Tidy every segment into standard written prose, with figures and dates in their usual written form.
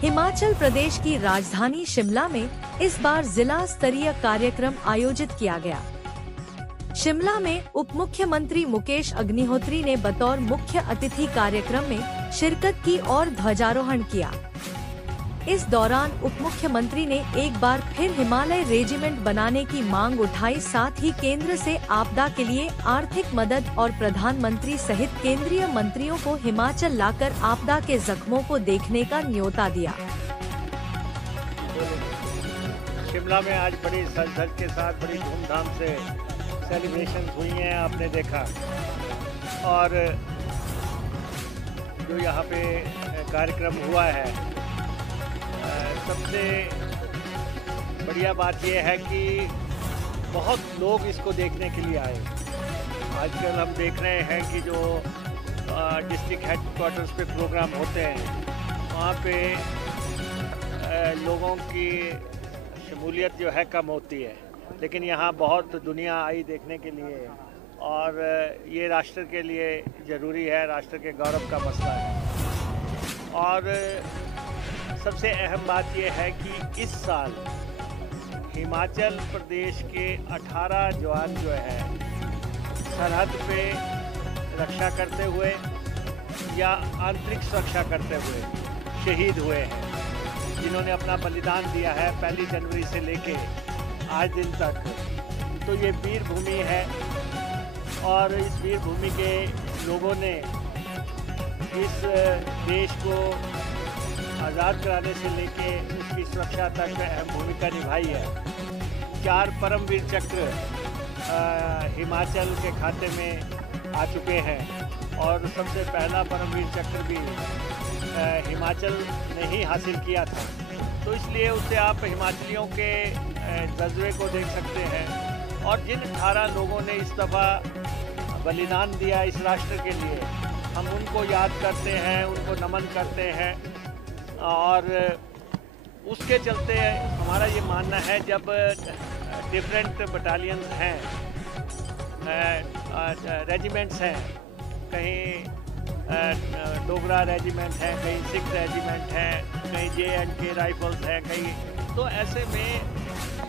हिमाचल प्रदेश की राजधानी शिमला में इस बार जिला स्तरीय कार्यक्रम आयोजित किया गया। शिमला में उप मुख्यमंत्री मुकेश अग्निहोत्री ने बतौर मुख्य अतिथि कार्यक्रम में शिरकत की और ध्वजारोहण किया। इस दौरान उप मुख्यमंत्री ने एक बार फिर हिमालय रेजिमेंट बनाने की मांग उठाई, साथ ही केंद्र से आपदा के लिए आर्थिक मदद और प्रधानमंत्री सहित केंद्रीय मंत्रियों को हिमाचल लाकर आपदा के जख्मों को देखने का न्योता दिया। शिमला में आज बड़ी सज-धज के साथ बड़ी धूमधाम से सेलिब्रेशन हुई हैं, आपने देखा। और जो यहाँ पे कार्यक्रम हुआ है, सबसे बढ़िया बात यह है कि बहुत लोग इसको देखने के लिए आए। आजकल हम देख रहे हैं कि जो डिस्ट्रिक्ट हेडक्वार्टर्स पे प्रोग्राम होते हैं, वहाँ पे लोगों की शमूलियत जो है कम होती है, लेकिन यहाँ बहुत दुनिया आई देखने के लिए, और ये राष्ट्र के लिए ज़रूरी है, राष्ट्र के गौरव का मसला है। और सबसे अहम बात यह है कि इस साल हिमाचल प्रदेश के 18 जवान जो है सरहद पे रक्षा करते हुए या आंतरिक सुरक्षा करते हुए शहीद हुए हैं, जिन्होंने अपना बलिदान दिया है 1 जनवरी से लेके आज दिन तक। तो ये वीर भूमि है, और इस वीर भूमि के लोगों ने इस देश को आज़ाद कराने से लेके उसकी सुरक्षा तक अहम भूमिका निभाई है। 4 परमवीर चक्र हिमाचल के खाते में आ चुके हैं, और सबसे पहला परमवीर चक्र भी हिमाचल ने ही हासिल किया था। तो इसलिए उससे आप हिमाचलियों के जज्बे को देख सकते हैं। और जिन 18 लोगों ने इस दफ़ा बलिदान दिया इस राष्ट्र के लिए, हम उनको याद करते हैं, उनको नमन करते हैं। और उसके चलते हमारा ये मानना है, जब डिफरेंट बटालियंस हैं, रेजिमेंट्स हैं, कहीं डोगरा रेजिमेंट है, कहीं सिख रेजिमेंट है, कहीं J&K राइफल्स हैं, कहीं, तो ऐसे में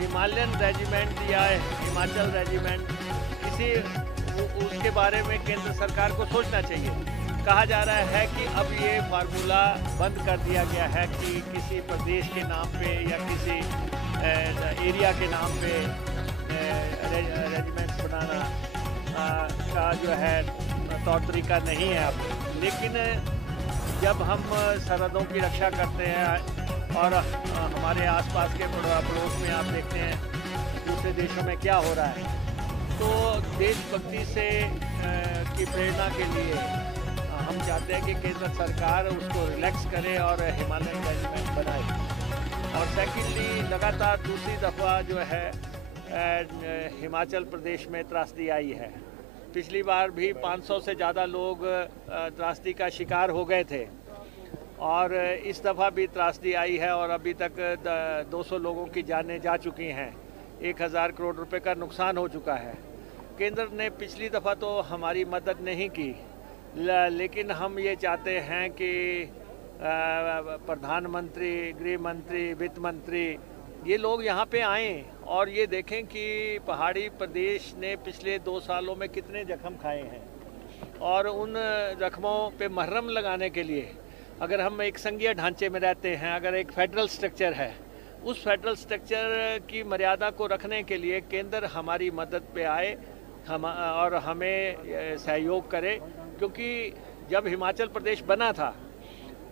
हिमालयन रेजिमेंट या हिमाचल रेजिमेंट, किसी उसके बारे में केंद्र सरकार को सोचना चाहिए। कहा जा रहा है कि अब ये फार्मूला बंद कर दिया गया है कि किसी प्रदेश के नाम पे या किसी एरिया के नाम पे रेजिमेंट्स बनाना का जो है तौर तरीका नहीं है अब। लेकिन जब हम सरहदों की रक्षा करते हैं, और हमारे आसपास के पड़ोस में आप देखते हैं दूसरे देशों में क्या हो रहा है, तो देशभक्ति से की प्रेरणा के लिए हम चाहते हैं कि केंद्र सरकार उसको रिलैक्स करे और हिमालयन रेजिमेंट बनाए। और सेकेंडली, लगातार दूसरी दफ़ा जो है हिमाचल प्रदेश में त्रासदी आई है। पिछली बार भी 500 से ज़्यादा लोग त्रासदी का शिकार हो गए थे, और इस दफ़ा भी त्रासदी आई है, और अभी तक 200 लोगों की जानें जा चुकी हैं। 1000 करोड़ रुपए का नुकसान हो चुका है। केंद्र ने पिछली दफ़ा तो हमारी मदद नहीं की, लेकिन हम ये चाहते हैं कि प्रधानमंत्री, गृह मंत्री, वित्त मंत्री, ये लोग यहाँ पे आएँ और ये देखें कि पहाड़ी प्रदेश ने पिछले 2 सालों में कितने जख्म खाए हैं, और उन जख्मों पे मरहम लगाने के लिए अगर हम एक संघीय ढांचे में रहते हैं, अगर एक फेडरल स्ट्रक्चर है, उस फेडरल स्ट्रक्चर की मर्यादा को रखने के लिए केंद्र हमारी मदद पे आए, और हमें सहयोग करे। क्योंकि जब हिमाचल प्रदेश बना था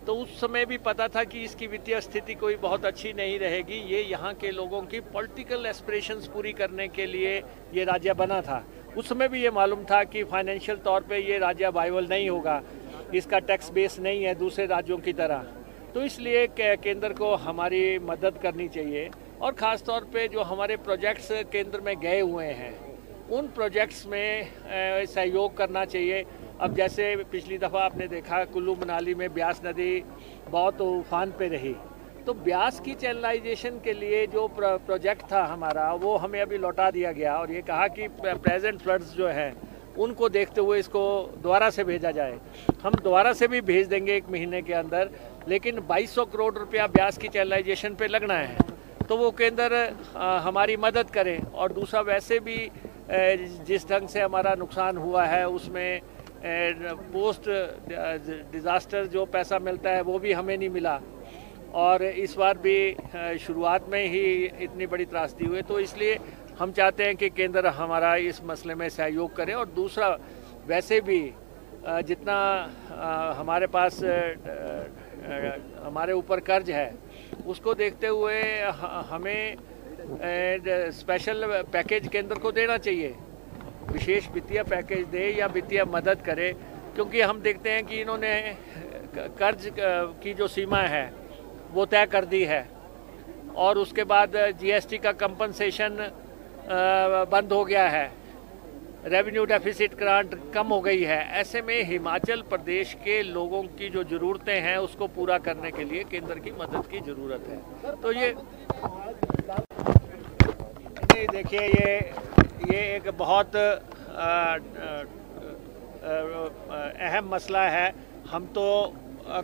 तो उस समय भी पता था कि इसकी वित्तीय स्थिति कोई बहुत अच्छी नहीं रहेगी। ये यहाँ के लोगों की पॉलिटिकल एस्पिरेशंस पूरी करने के लिए ये राज्य बना था। उस समय भी ये मालूम था कि फाइनेंशियल तौर पे ये राज्य वाइबल नहीं होगा, इसका टैक्स बेस नहीं है दूसरे राज्यों की तरह। तो इसलिए केंद्र को हमारी मदद करनी चाहिए, और ख़ास तौर पे जो हमारे प्रोजेक्ट्स केंद्र में गए हुए हैं, उन प्रोजेक्ट्स में सहयोग करना चाहिए। अब जैसे पिछली दफ़ा आपने देखा कुल्लू मनाली में ब्यास नदी बहुत उफान पे रही, तो ब्यास की चैनलाइजेशन के लिए जो प्रोजेक्ट था हमारा, वो हमें अभी लौटा दिया गया, और ये कहा कि प्रेजेंट फ्लड्स जो हैं उनको देखते हुए इसको दोबारा से भेजा जाए। हम दोबारा से भी भेज देंगे 1 महीने के अंदर, लेकिन 2200 करोड़ रुपया ब्याज की चैनलाइजेशन पे लगना है, तो वो केंद्र हमारी मदद करे। और दूसरा, वैसे भी जिस ढंग से हमारा नुकसान हुआ है उसमें पोस्ट डिज़ास्टर जो पैसा मिलता है वो भी हमें नहीं मिला, और इस बार भी शुरुआत में ही इतनी बड़ी त्रासदी हुई, तो इसलिए हम चाहते हैं कि केंद्र हमारा इस मसले में सहयोग करे। और दूसरा, वैसे भी जितना हमारे पास हमारे ऊपर कर्ज है उसको देखते हुए हमें स्पेशल पैकेज केंद्र को देना चाहिए, विशेष वित्तीय पैकेज दे या वित्तीय मदद करे, क्योंकि हम देखते हैं कि इन्होंने कर्ज की जो सीमा है वो तय कर दी है, और उसके बाद जीएसटी का कंपनसेशन बंद हो गया है, रेवेन्यू डेफिसिट ग्रांट कम हो गई है। ऐसे में हिमाचल प्रदेश के लोगों की जो ज़रूरतें हैं उसको पूरा करने के लिए केंद्र की मदद की ज़रूरत है। तो ये देखिए, ये एक बहुत अहम मसला है। हम तो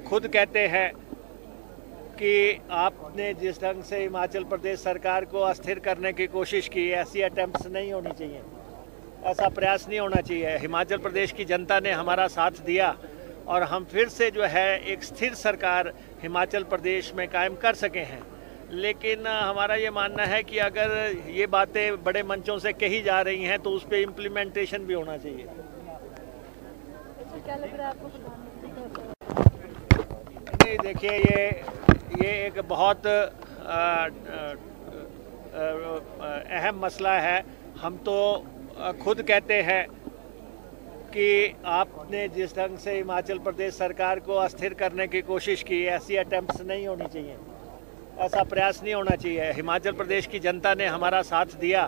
खुद कहते हैं कि आपने जिस ढंग से हिमाचल प्रदेश सरकार को अस्थिर करने की कोशिश की, ऐसी अटेम्प्ट्स नहीं होनी चाहिए, ऐसा प्रयास नहीं होना चाहिए। हिमाचल प्रदेश की जनता ने हमारा साथ दिया और हम फिर से जो है एक स्थिर सरकार हिमाचल प्रदेश में कायम कर सके हैं। लेकिन हमारा ये मानना है कि अगर ये बातें बड़े मंचों से कही जा रही हैं तो उस पर इम्प्लीमेंटेशन भी होना चाहिए। क्या लग रहा है आपको? नहीं, देखिए, ये एक बहुत अहम मसला है। हम तो खुद कहते हैं कि आपने जिस ढंग से हिमाचल प्रदेश सरकार को अस्थिर करने की कोशिश की, ऐसी अटेम्प्ट्स नहीं होनी चाहिए, ऐसा प्रयास नहीं होना चाहिए। हिमाचल प्रदेश की जनता ने हमारा साथ दिया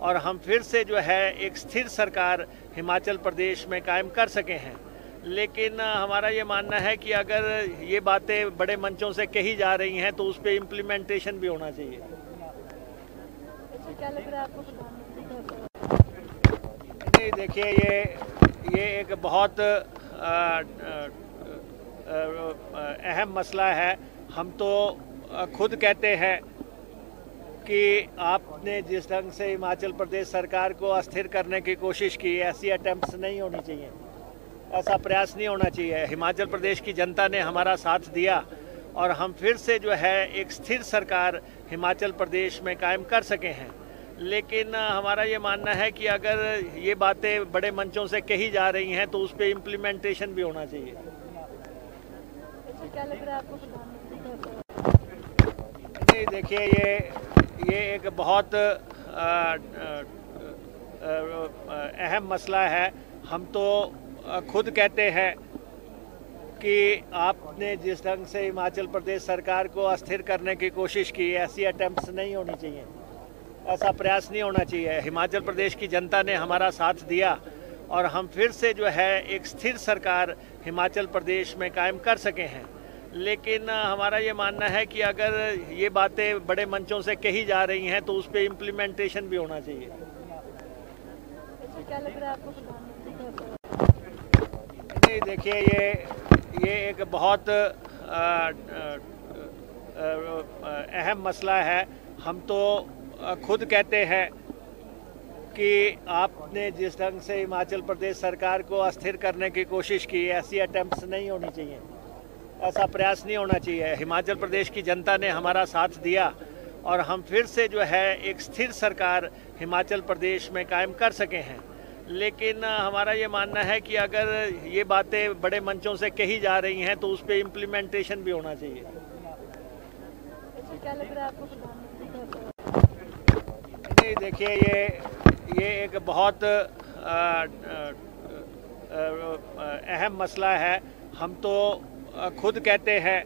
और हम फिर से जो है एक स्थिर सरकार हिमाचल प्रदेश में कायम कर सके हैं। लेकिन हमारा ये मानना है कि अगर ये बातें बड़े मंचों से कही जा रही हैं तो उस पर इम्प्लीमेंटेशन भी होना चाहिए। क्या लग रहा है आपको? नहीं, देखिए, ये एक बहुत अहम मसला है। हम तो खुद कहते हैं कि आपने जिस ढंग से हिमाचल प्रदेश सरकार को अस्थिर करने की कोशिश की, ऐसी अटेम्प्ट्स नहीं होनी चाहिए, ऐसा प्रयास नहीं होना चाहिए। हिमाचल प्रदेश की जनता ने हमारा साथ दिया और हम फिर से जो है एक स्थिर सरकार हिमाचल प्रदेश में कायम कर सके हैं। लेकिन हमारा ये मानना है कि अगर ये बातें बड़े मंचों से कही जा रही हैं तो उस पर इम्प्लीमेंटेशन भी होना चाहिए। क्या लग रहा है आपको? नहीं, देखिए, ये एक बहुत अहम मसला है। हम तो खुद कहते हैं कि आपने जिस ढंग से हिमाचल प्रदेश सरकार को अस्थिर करने की कोशिश की, ऐसी अटेम्प्ट्स नहीं होनी चाहिए, ऐसा प्रयास नहीं होना चाहिए। हिमाचल प्रदेश की जनता ने हमारा साथ दिया और हम फिर से जो है एक स्थिर सरकार हिमाचल प्रदेश में कायम कर सके हैं। लेकिन हमारा ये मानना है कि अगर ये बातें बड़े मंचों से कही जा रही हैं तो उस पर इम्प्लीमेंटेशन भी होना चाहिए। क्या लग रहा है आपको? नहीं, देखिए, ये एक बहुत अहम मसला है। हम तो खुद कहते हैं कि आपने जिस ढंग से हिमाचल प्रदेश सरकार को अस्थिर करने की कोशिश की, ऐसी अटेम्प्ट्स नहीं होनी चाहिए, ऐसा प्रयास नहीं होना चाहिए। हिमाचल प्रदेश की जनता ने हमारा साथ दिया और हम फिर से जो है एक स्थिर सरकार हिमाचल प्रदेश में कायम कर सके हैं। लेकिन हमारा ये मानना है कि अगर ये बातें बड़े मंचों से कही जा रही हैं तो उस पर इम्प्लीमेंटेशन भी होना चाहिए। क्या लग रहा है आपको? नहीं, देखिए, ये एक बहुत अहम मसला है। हम तो खुद कहते हैं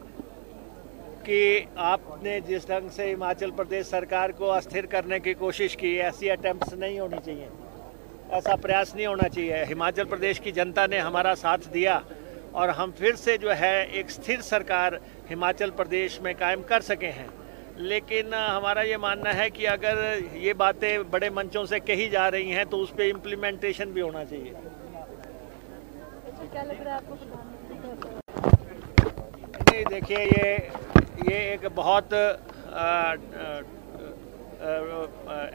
कि आपने जिस ढंग से हिमाचल प्रदेश सरकार को अस्थिर करने की कोशिश की, ऐसी अटेम्प्ट्स नहीं होनी चाहिए, ऐसा प्रयास नहीं होना चाहिए। हिमाचल प्रदेश की जनता ने हमारा साथ दिया और हम फिर से जो है एक स्थिर सरकार हिमाचल प्रदेश में कायम कर सके हैं। लेकिन हमारा ये मानना है कि अगर ये बातें बड़े मंचों से कही जा रही हैं तो उस पर इम्प्लीमेंटेशन भी होना चाहिए। क्या लग रहा है आपको? नहीं, देखिए ये एक बहुत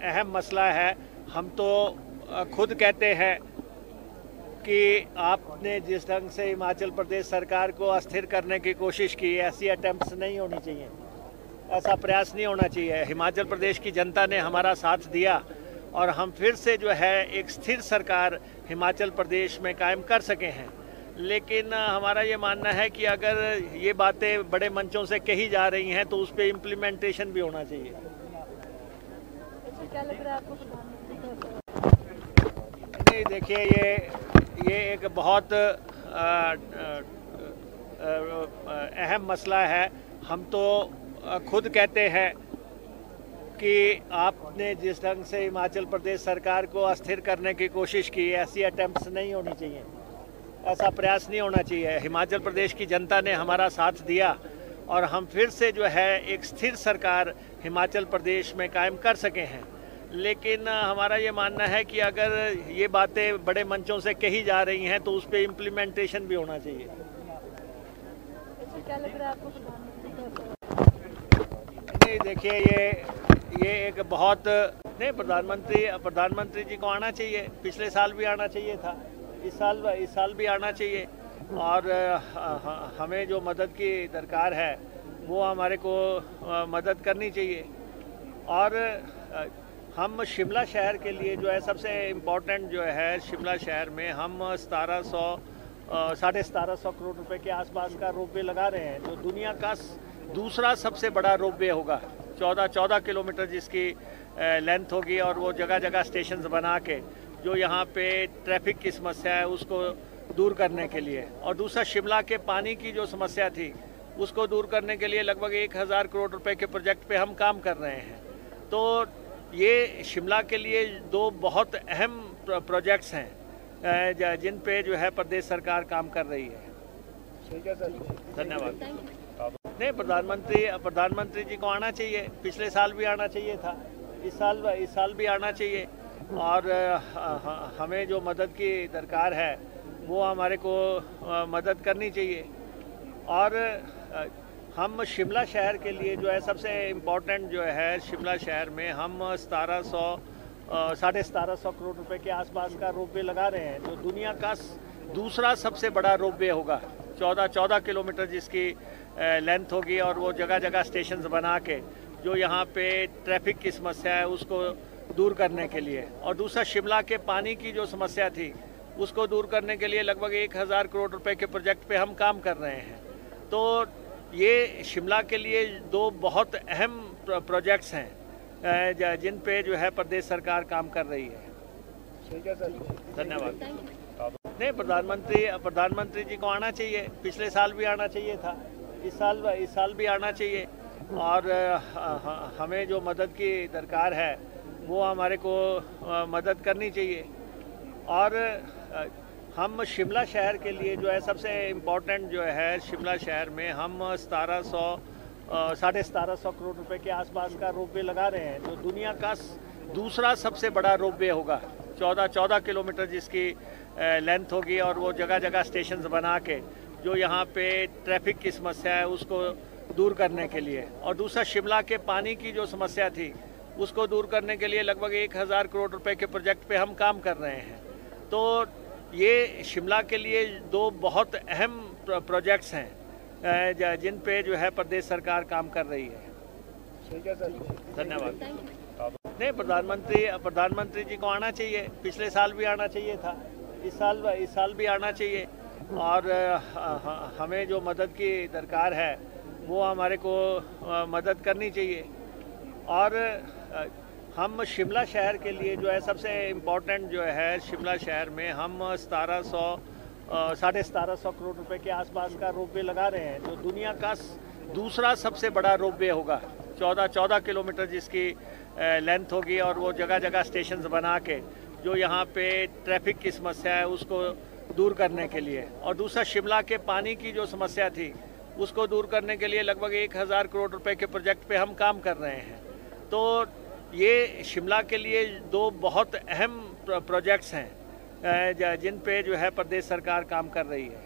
अहम मसला है। हम तो खुद कहते हैं कि आपने जिस ढंग से हिमाचल प्रदेश सरकार को अस्थिर करने की कोशिश की, ऐसी अटेम्प्ट्स नहीं होनी चाहिए, ऐसा प्रयास नहीं होना चाहिए। हिमाचल प्रदेश की जनता ने हमारा साथ दिया और हम फिर से जो है एक स्थिर सरकार हिमाचल प्रदेश में कायम कर सके हैं। लेकिन हमारा ये मानना है कि अगर ये बातें बड़े मंचों से कही जा रही हैं तो उस पर इम्प्लीमेंटेशन भी होना चाहिए। क्या लग रहा है आपको प्रधानमंत्री नहीं, देखिए ये एक बहुत अहम मसला है। हम तो खुद कहते हैं कि आपने जिस ढंग से हिमाचल प्रदेश सरकार को अस्थिर करने की कोशिश की, ऐसी अटेम्प्ट्स नहीं होनी चाहिए, ऐसा प्रयास नहीं होना चाहिए। हिमाचल प्रदेश की जनता ने हमारा साथ दिया और हम फिर से जो है एक स्थिर सरकार हिमाचल प्रदेश में कायम कर सके हैं। लेकिन हमारा ये मानना है कि अगर ये बातें बड़े मंचों से कही जा रही हैं तो उस पर इम्प्लीमेंटेशन भी होना चाहिए। क्या लग रहा है आपको प्रधानमंत्री नहीं, देखिए ये एक बहुत नहीं, प्रधानमंत्री जी को आना चाहिए। पिछले साल भी आना चाहिए था, इस साल भी आना चाहिए। और हमें जो मदद की दरकार है वो हमारे को मदद करनी चाहिए। और हम शिमला शहर के लिए जो है सबसे इम्पोर्टेंट जो है, शिमला शहर में हम 1750 करोड़ रुपए के आसपास का रोपवे लगा रहे हैं, जो दुनिया का दूसरा सबसे बड़ा रोपवे होगा। 14 किलोमीटर जिसकी लेंथ होगी और वो जगह जगह स्टेशंस बना के जो यहाँ पे ट्रैफिक की समस्या है उसको दूर करने के लिए, और दूसरा शिमला के पानी की जो समस्या थी उसको दूर करने के लिए लगभग 1000 करोड़ रुपए के प्रोजेक्ट पे हम काम कर रहे हैं। तो ये शिमला के लिए दो बहुत अहम प्रोजेक्ट्स हैं जिन पे जो है प्रदेश सरकार काम कर रही है। ठीक है सर, धन्यवाद। नहीं, प्रधानमंत्री जी को आना चाहिए। पिछले साल भी आना चाहिए था, इस साल भी आना चाहिए। और हमें जो मदद की दरकार है वो हमारे को मदद करनी चाहिए। और हम शिमला शहर के लिए जो है सबसे इम्पोर्टेंट जो है, शिमला शहर में हम 1750 करोड़ रुपए के आसपास का रोपवे लगा रहे हैं, जो दुनिया का दूसरा सबसे बड़ा रोपवे होगा। 14 किलोमीटर जिसकी लेंथ होगी और वो जगह जगह स्टेशंस बना के जो यहाँ पे ट्रैफिक की समस्या है उसको दूर करने के लिए, और दूसरा शिमला के पानी की जो समस्या थी उसको दूर करने के लिए लगभग 1000 करोड़ रुपए के प्रोजेक्ट पे हम काम कर रहे हैं। तो ये शिमला के लिए दो बहुत अहम प्रोजेक्ट्स हैं जिन पे जो है प्रदेश सरकार काम कर रही है। ठीक है सर, धन्यवाद। नहीं, प्रधानमंत्री जी को आना चाहिए। पिछले साल भी आना चाहिए था, इस साल भी आना चाहिए। और हमें जो मदद की दरकार है वो हमारे को मदद करनी चाहिए। और हम शिमला शहर के लिए जो है सबसे इम्पोर्टेंट जो है, शिमला शहर में हम 1750 करोड़ रुपए के आसपास का रोपवे लगा रहे हैं, जो दुनिया का दूसरा सबसे बड़ा रोपवे होगा। 14 किलोमीटर जिसकी लेंथ होगी और वो जगह जगह स्टेशंस बना के जो यहाँ पे ट्रैफिक की समस्या है उसको दूर करने के लिए, और दूसरा शिमला के पानी की जो समस्या थी उसको दूर करने के लिए लगभग 1000 करोड़ रुपए के प्रोजेक्ट पे हम काम कर रहे हैं। तो ये शिमला के लिए दो बहुत अहम प्रोजेक्ट्स हैं जिन पे जो है प्रदेश सरकार काम कर रही है। ठीक है सर, धन्यवाद। नहीं, प्रधानमंत्री जी को आना चाहिए। पिछले साल भी आना चाहिए था, इस साल भी आना चाहिए। और हमें जो मदद की दरकार है वो हमारे को मदद करनी चाहिए। और हम शिमला शहर के लिए जो है सबसे इम्पोर्टेंट जो है, शिमला शहर में हम 1750 करोड़ रुपए के आसपास का रोपवे लगा रहे हैं, जो दुनिया का दूसरा सबसे बड़ा रोपवे होगा। 14 किलोमीटर जिसकी लेंथ होगी और वो जगह जगह स्टेशंस बना के जो यहाँ पे ट्रैफिक की समस्या है उसको दूर करने के लिए, और दूसरा शिमला के पानी की जो समस्या थी उसको दूर करने के लिए लगभग 1000 करोड़ रुपए के प्रोजेक्ट पे हम काम कर रहे हैं। तो ये शिमला के लिए दो बहुत अहम प्रोजेक्ट्स हैं जिन पे जो है प्रदेश सरकार काम कर रही है।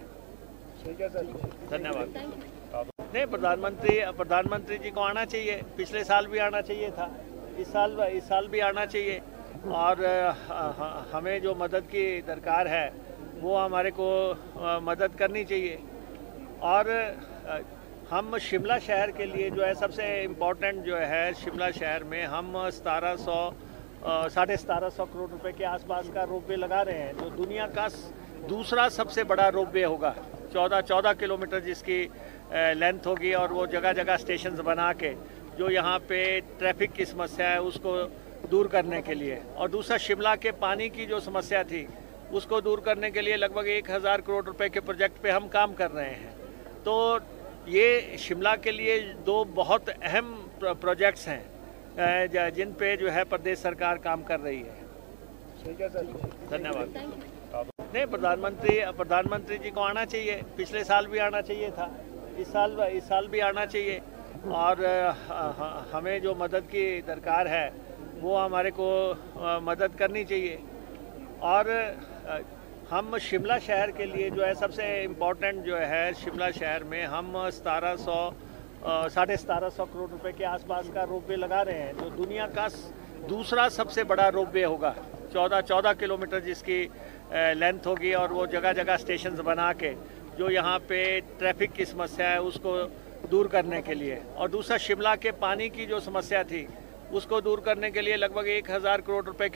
ठीक है सर, धन्यवाद। नहीं, प्रधानमंत्री जी को आना चाहिए, पिछले साल भी आना चाहिए था, इस साल भी आना चाहिए। और हमें जो मदद की दरकार है वो हमारे को मदद करनी चाहिए। और हम शिमला शहर के लिए जो है सबसे इम्पोर्टेंट जो है, शिमला शहर में हम 1750 करोड़ रुपए के आसपास का रोपवे लगा रहे हैं, जो दुनिया का दूसरा सबसे बड़ा रोपवे होगा। 14 किलोमीटर जिसकी लेंथ होगी, और वो जगह जगह स्टेशन बना के जो यहाँ पे ट्रैफिक की समस्या है उसको दूर करने के लिए, और दूसरा शिमला के पानी की जो समस्या थी उसको दूर करने के लिए लगभग 1000 करोड़ रुपए के प्रोजेक्ट पे हम काम कर रहे हैं। तो ये शिमला के लिए दो बहुत अहम प्रोजेक्ट्स हैं जिन पे जो है प्रदेश सरकार काम कर रही है। ठीक है सर। धन्यवाद। नहीं, प्रधानमंत्री जी को आना चाहिए, पिछले साल भी आना चाहिए था, इस साल भी आना चाहिए। और हमें जो मदद की दरकार है वो हमारे को मदद करनी चाहिए। और हम शिमला शहर के लिए जो है सबसे इम्पोर्टेंट जो है, शिमला शहर में हम 1750 करोड़ रुपए के आसपास का रोपवे लगा रहे हैं, जो दुनिया का दूसरा सबसे बड़ा रोपवे होगा। 14 किलोमीटर जिसकी लेंथ होगी, और वो जगह जगह स्टेशन बना के जो यहाँ पे ट्रैफिक की समस्या है उसको दूर करने के लिए, और दूसरा शिमला के पानी की जो समस्या थी उसको दूर करने के लिए लगभग 1000 करोड़ रुपए